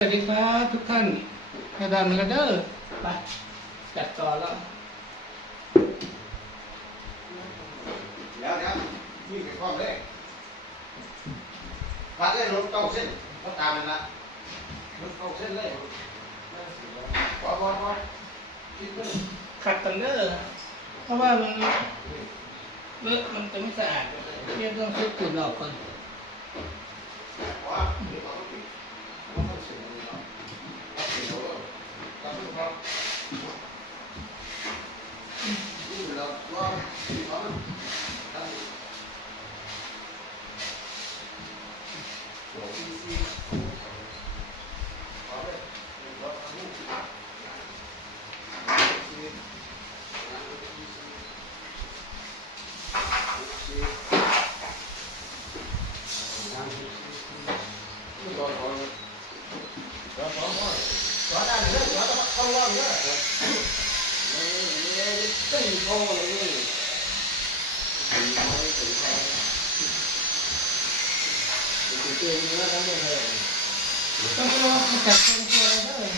สวัสดีครับทุกท่านกระดานกระเดอร์ไปจัดต่อแล้วเดี๋ยวเดี๋ยวนี่ไปคล้องเลยพัดเลยรถเก้าเส้นเขาตามมันละรถเก้าเส้นเลยพอพอพอคิดเลยขัดกันเดอร์เพราะว่ามันเลอะมันจะไม่สะอาดเรียกต้องซื้อฝุ่นออกก่อน พอเดี๋ยวเขาต้องปิดเขาต้องเสียเงินเนาะเอาเสียเงินเอาเอาเพิ่งพอนี่เราว่าเอามันตั้งอยู่โอ้ยสิเอาเลยเอาเอาลูกสิ ต้องรอมาจัดตรงตัวเดอร์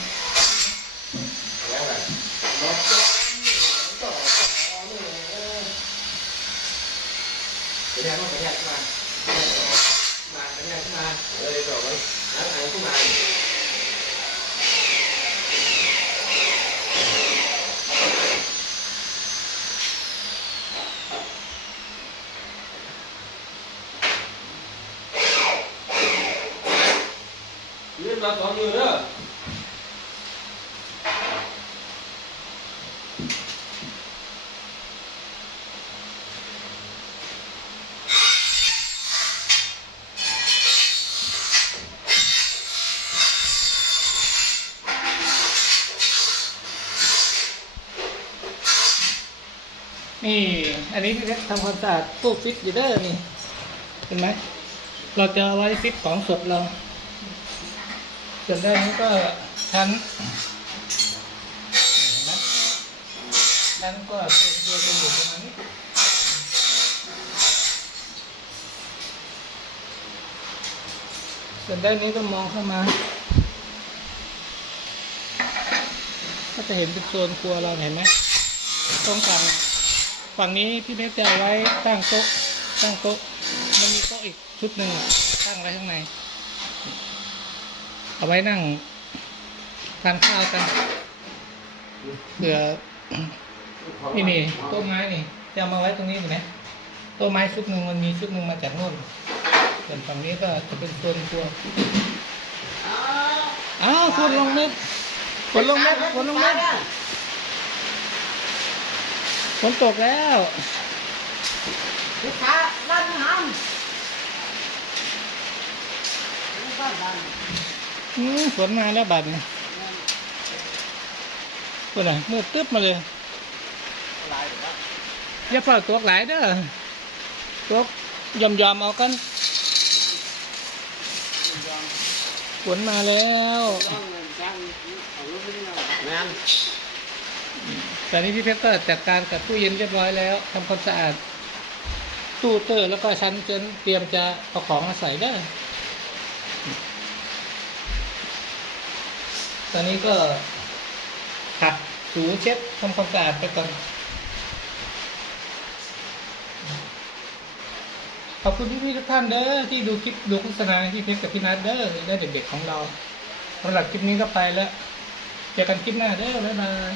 ไปแยกมาไปแยกมามาไปแยกมาเออต่อไปแล้วไหนขึ้น มาสองมือเด้อนี่ อันนี้พี่เพชรทำความสะอาดตู้ฟิตอยู่เดอร์นี่ เห็นไหม เราจะเอาไว้ฟิตของสดเรา ส่วนด้นี้ก็ชั้นเห็นไหมชั้นก็เป็นตัวเป็นอยู่ประมาณนี้ส่วนด้านนี้ก็มองเข้ามา ก็จะเห็นเป็นโซนครัวเราเห็นไหมตรงฝั่งฝั่งนี้พี่เพชรจะเอาไว้ตั้งโต๊ะตั้งโต๊ะมันมีโต๊ะอีกชุดหนึ่งอะตั้งไว้ข้างใน เอาไว้นั่งทานข้าวกันเผื่อนี่นี่ต๊ะไม้นี่จะเอามาไว้ตรงนี้เห็นไหมต๊ะไม้ชุดหนึ่งมันมีชุดหนึ่งมาจากโน่นส่วนฝั่งนี้ก็จะเป็นโซนครัวอ้าวฝนลงเม็ดฝนลงเม็ดฝนลงเม็ดฝนตกแล้วลูกค้าร้านอาหาร บ้านบ้านอืมฝนมาแล้วบัดนี่ฝนอะไรมืดตึ๊บมาเลยอย่าเฝ้าตัวหลายเด้อตัวยอมยอมๆเอากันฝนมาแล้วต้องเงินจ้างเอาลูกนี่เอาแมนตอนนี้พี่เพชรก็จัดการกับตู้เย็นเรียบร้อยแล้วทำความสะอาดตู้เตอร์แล้วก็ชั้นจนเตรียมจะเอาของมาใส่เด้ ตอนนี้ก็หัดถูเช็ดทำความสะอาดไปก่อน ขอบคุณพี่พี่ๆทุกท่านเด้อที่ดูคลิปดูโฆษณาที่เพชรกับพี่นัทเด้อได้เด็กๆของเราสำหรับคลิปนี้ก็ไปแล้ว เจอกันคลิปหน้าเด้อบ๊ายบาย